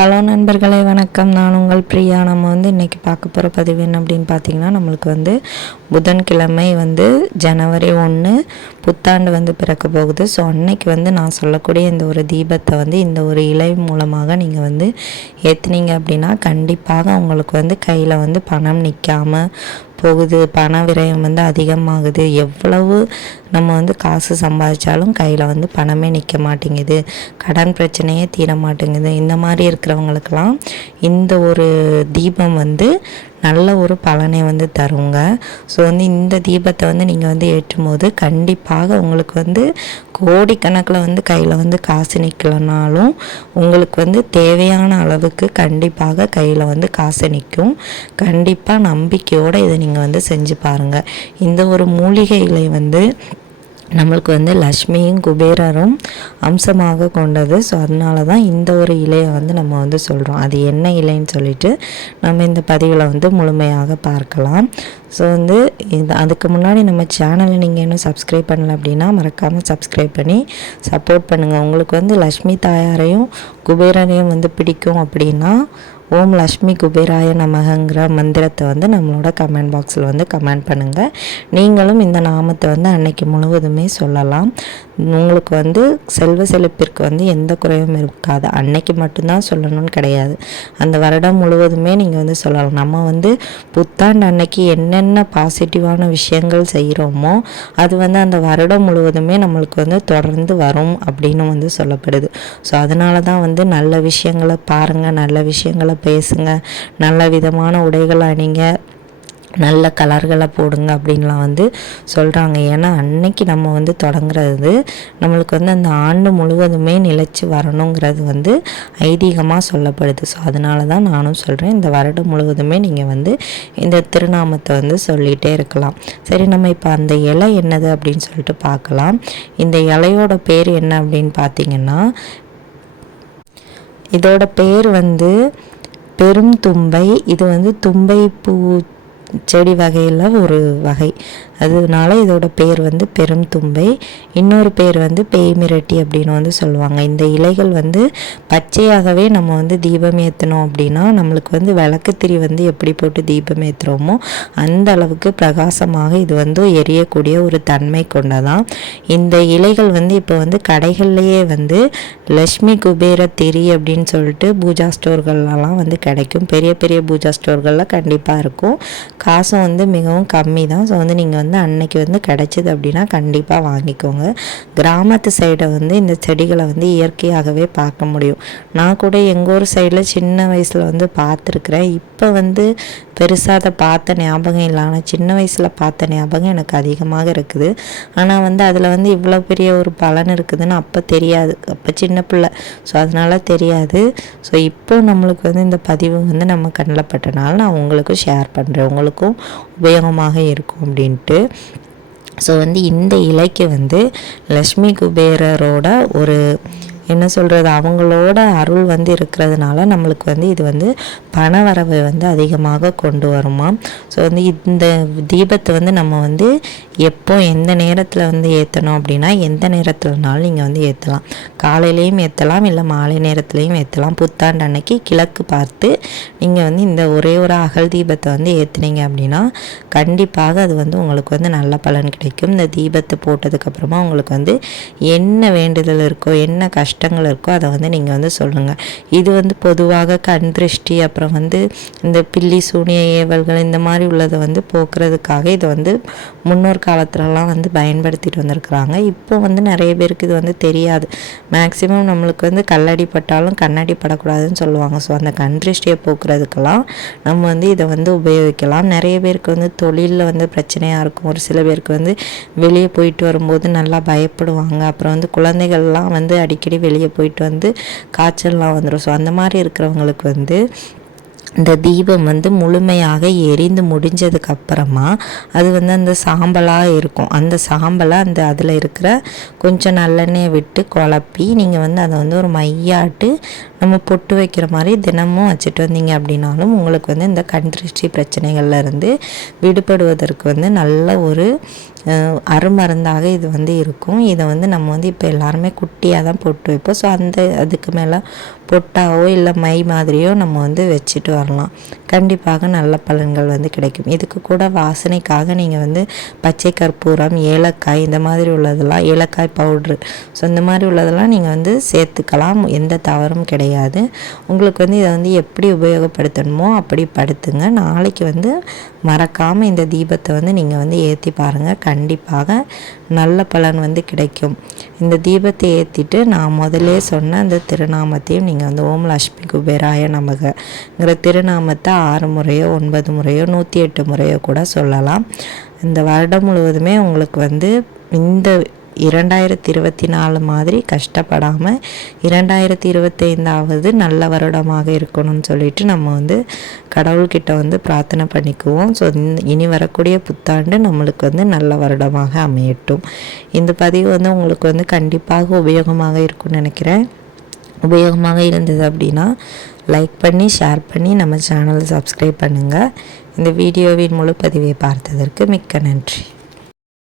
Hello நண்பர்களே, வணக்கம். நான் உங்கள் பிரியா. நம்ம இன்றைக்கி பார்க்க போகிற பதிவு என்ன அப்படின்னு பார்த்தீங்கன்னா, நம்மளுக்கு புதன்கிழமை ஜனவரி 1 புத்தாண்டு பிறக்க போகுது. ஸோ அன்னைக்கு நான் சொல்லக்கூடிய இந்த ஒரு தீபத்தை இந்த ஒரு இலை மூலமாக நீங்கள் ஏற்றுனீங்க அப்படின்னா கண்டிப்பாக உங்களுக்கு கையில் பணம் நிற்காமல் போகுது. பண விரயம் அதிகமாகுது. எவ்வளவு நம்ம காசு சம்பாதிச்சாலும் கையில் பணமே நிற்க மாட்டேங்குது. கடன் பிரச்சனையே தீர மாட்டேங்குது. இந்த மாதிரி இருக்கிறவங்களுக்கெல்லாம் இந்த ஒரு தீபம் நல்ல ஒரு பலனை தருங்க. ஸோ இந்த தீபத்தை நீங்கள் ஏற்றும் போது கண்டிப்பாக உங்களுக்கு கோடிக்கணக்கில் கையில் காசு நிற்கலனாலும் உங்களுக்கு தேவையான அளவுக்கு கண்டிப்பாக கையில் காசு நிற்கும். கண்டிப்பாக நம்பிக்கையோடு இதை நீங்கள் செஞ்சு பாருங்கள். இந்த ஒரு மூலிகை இலை நம்மளுக்கு லக்ஷ்மியும் குபேரரும் அம்சமாக கொண்டது. ஸோ அதனால தான் இந்த ஒரு இலையை நம்ம சொல்கிறோம். அது என்ன இலைன்னு சொல்லிட்டு நம்ம இந்த பதிவில் முழுமையாக பார்க்கலாம். ஸோ அதுக்கு முன்னாடி நம்ம சேனலை நீங்கள் இன்னும் சப்ஸ்கிரைப் பண்ணலை அப்படின்னா மறக்காமல் சப்ஸ்கிரைப் பண்ணி சப்போர்ட் பண்ணுங்கள். உங்களுக்கு லக்ஷ்மி தாயாரையும் குபேரனையும் பிடிக்கும் அப்படின்னா ஓம் லக்ஷ்மி குபேராய நமகங்கிற மந்திரத்தை நம்மளோட கமெண்ட் பாக்ஸில் கமெண்ட் பண்ணுங்கள். நீங்களும் இந்த நாமத்தை அன்னைக்கு முழுவதுமே சொல்லலாம். உங்களுக்கு செல்வ செழிப்பிற்கு எந்த குறையும் இருக்காது. அன்னைக்கு மட்டும்தான் சொல்லணும்னு கிடையாது. அந்த வருடம் முழுவதுமே நீங்கள் சொல்லலாம். நம்ம புத்தாண்டு அன்னைக்கு என்னென்ன பாசிட்டிவான விஷயங்கள் செய்கிறோமோ அது அந்த வருடம் முழுவதுமே நம்மளுக்கு தொடர்ந்து வரும் அப்படின்னு சொல்லப்படுது. ஸோ அதனால தான் நல்ல விஷயங்களை பாருங்கள், நல்ல விஷயங்களை பேசுங்க, நல்ல விதமான உடைகளை அணிங்க, நல்ல கலர்களை போடுங்க அப்படின்லாம் சொல்கிறாங்க. ஏன்னா அன்னைக்கு நம்ம தொடங்குறது நம்மளுக்கு அந்த ஆண்டு முழுவதுமே நிலைச்சி வரணுங்கிறது ஐதீகமாக சொல்லப்படுது. ஸோ அதனால தான் நானும் சொல்கிறேன், இந்த வருடம் முழுவதுமே நீங்கள் இந்த திருநாமத்தை சொல்லிகிட்டே இருக்கலாம். சரி, நம்ம இப்போ அந்த இலை என்னது அப்படின்னு சொல்லிட்டு பார்க்கலாம். இந்த இலையோட பேர் என்ன அப்படின்னு பார்த்தீங்கன்னா, இதோட பேர் பெரும் தும்பை. இது தும்பை பூ செடி வகையில் ஒரு வகை. அதனால இதோட பேர் பெரும் தும்பை. இன்னொரு பேர் பேய் மிரட்டி அப்படின்னு சொல்லுவாங்க. இந்த இலைகள் பச்சையாகவே நம்ம தீபம் ஏற்றணும் அப்படின்னா நம்மளுக்கு விளக்கு திரி எப்படி போட்டு தீபம் ஏற்றுறோமோ அந்த அளவுக்கு பிரகாசமாக இது எரியக்கூடிய ஒரு தன்மை கொண்டதான். இந்த இலைகள் இப்போ கடைகள்லேயே லக்ஷ்மி குபேர திரி அப்படின்னு சொல்லிட்டு பூஜா ஸ்டோர்கள்லாம் கிடைக்கும். பெரிய பெரிய பூஜா ஸ்டோர்களில் கண்டிப்பாக இருக்கும். காசும் மிகவும் கம்மி தான். ஸோ நீங்கள் அன்னைக்கு கிடைச்சிது அப்படின்னா கண்டிப்பாக வாங்கிக்கோங்க. கிராமத்து சைடை இந்த செடிகளை இயற்கையாகவே பார்க்க முடியும். நான் கூட எங்கள் ஊர் சைடில் சின்ன வயசில் பார்த்துருக்குறேன். இப்போ பெருசாக அதை பார்த்த ஞாபகம் இல்லை. ஆனால் சின்ன வயசில் பார்த்த ஞாபகம் எனக்கு அதிகமாக இருக்குது. ஆனால் அதில் இவ்வளோ பெரிய ஒரு பலன் இருக்குதுன்னு அப்போ தெரியாது. அப்போ சின்ன பிள்ளை, ஸோ அதனால் தெரியாது. ஸோ இப்போ நம்மளுக்கு இந்த பதிவு நம்ம கண்ணில் பட்டனால நான் உங்களுக்கும் ஷேர் பண்ணுறேன், உங்களுக்கும் உபயோகமாக இருக்கும் அப்படின்ட்டு. ஸோ இந்த இலைக்கு லக்ஷ்மி குபேரரோட ஒரு என்ன சொல்கிறது, அவங்களோட அருள் இருக்கிறதுனால நம்மளுக்கு இது பணவரவை அதிகமாக கொண்டு வருமா. ஸோ இந்த தீபத்தை நம்ம எப்போ எந்த நேரத்தில் ஏற்றணும் அப்படின்னா எந்த நேரத்தில்னாலும் நீங்கள் ஏற்றலாம். காலையிலையும் ஏற்றலாம், இல்லை மாலை நேரத்துலையும் ஏற்றலாம். புத்தாண்டு அன்னைக்கு கிழக்கு பார்த்து நீங்கள் இந்த ஒரே ஒரு அகல் தீபத்தை ஏற்றுனீங்க அப்படின்னா கண்டிப்பாக அது உங்களுக்கு நல்ல பலன் கிடைக்கும். இந்த தீபத்தை போட்டதுக்கப்புறமா உங்களுக்கு என்ன வேண்டுதல் இருக்கோ, என்ன கஷ்டங்கள் இருக்கோ அதை நீங்கள் சொல்லுங்கள். இது பொதுவாக கண் திருஷ்டி, அப்புறம் இந்த பில்லி சூனிய ஏவல்கள் இந்த மாதிரி உள்ளதை போக்குறதுக்காக இது முன்னோர் காலத்துலலாம் பயன்படுத்திட்டு வந்திருக்கிறாங்க. இப்போ நிறைய பேருக்கு இது தெரியாது. மேக்சிமம் நம்மளுக்கு கல்லடி பட்டாலும் கண்ணடி படக்கூடாதுன்னு சொல்லுவாங்க. ஸோ அந்த கண் திருஷ்டியை போக்குறதுக்கெல்லாம் நம்ம இதை உபயோகிக்கலாம். நிறைய பேருக்கு தொழிலில் பிரச்சனையாக இருக்கும். ஒரு சில பேருக்கு வெளியே போயிட்டு வரும்போது நல்லா பயப்படுவாங்க. அப்புறம் குழந்தைகள்லாம் அடிக்கடி வெளியே போயிட்டு காய்ச்சல்லாம் வந்துடும். ஸோ அந்த மாதிரி இருக்கிறவங்களுக்கு இந்த தீபம் முழுமையாக எரிந்து முடிஞ்சதுக்கப்புறமா அது அந்த சாம்பலாக இருக்கும். அந்த சாம்பலை அதில் இருக்கிற கொஞ்சம் நல்லெண்ணெயை விட்டு குழப்பி நீங்கள் அதை ஒரு மையாட்டு நம்ம பொட்டு வைக்கிற மாதிரி தினமும் வச்சுட்டு வந்தீங்க அப்படின்னாலும் உங்களுக்கு இந்த கண் திருஷ்டி பிரச்சனைகள்லேருந்து விடுபடுவதற்கு நல்ல ஒரு அருமருந்தாக இது வந்து இருக்கும். இதை வந்து நம்ம வந்து இப்போ எல்லாருமே குட்டியாக தான் பொட்டு வைப்போம். ஸோ அதுக்கு மேலே பொட்டாவோ இல்லை மை மாதிரியோ நம்ம வந்து வச்சுட்டு வரலாம். கண்டிப்பாக நல்ல பலன்கள் வந்து கிடைக்கும். இதுக்கு கூட வாசனைக்காக நீங்கள் வந்து பச்சை கற்பூரம், ஏலக்காய் இந்த மாதிரி உள்ளதெல்லாம், ஏலக்காய் பவுட்ரு, ஸோ இந்த மாதிரி உள்ளதெல்லாம் நீங்கள் வந்து சேர்த்துக்கலாம். எந்த தவறும் கிடையாது. உங்களுக்கு வந்து இதை வந்து எப்படி உபயோகப்படுத்தணுமோ அப்படி படுத்துங்க. நாளைக்கு வந்து மறக்காமல் இந்த தீபத்தை வந்து நீங்கள் வந்து ஏற்றி பாருங்கள். கண்டிப்பாக நல்ல பலன் வந்து கிடைக்கும். இந்த தீபத்தை ஏற்றிட்டு நான் முதலே சொன்ன அந்த திருநாமத்தையும் நீங்கள் வந்து ஓம் லக்ஷ்மி குபேராய நமகங்கிற திருநாமத்தை 6 முறையோ 9 முறையோ 108 முறையோ கூட சொல்லலாம். இந்த வருடம் முழுவதுமே உங்களுக்கு வந்து இந்த 2024 மாதிரி கஷ்டப்படாமல் 2025 நல்ல வருடமாக இருக்கணும்னு சொல்லிட்டு நம்ம வந்து கடவுள்கிட்ட வந்து பிரார்த்தனை பண்ணிக்குவோம். ஸோ இனி வரக்கூடிய புத்தாண்டு நம்மளுக்கு வந்து நல்ல வருடமாக அமையட்டும். இந்த பதிவு வந்து உங்களுக்கு வந்து கண்டிப்பாக உபயோகமாக இருக்கும்னு நினைக்கிறேன். உபயோகமாக இருந்தது அப்படின்னா லைக் பண்ணி ஷேர் பண்ணி நம்ம சேனலை சப்ஸ்கிரைப் பண்ணுங்கள். இந்த வீடியோவின் முழு பதிவை பார்த்ததற்கு மிக்க நன்றி.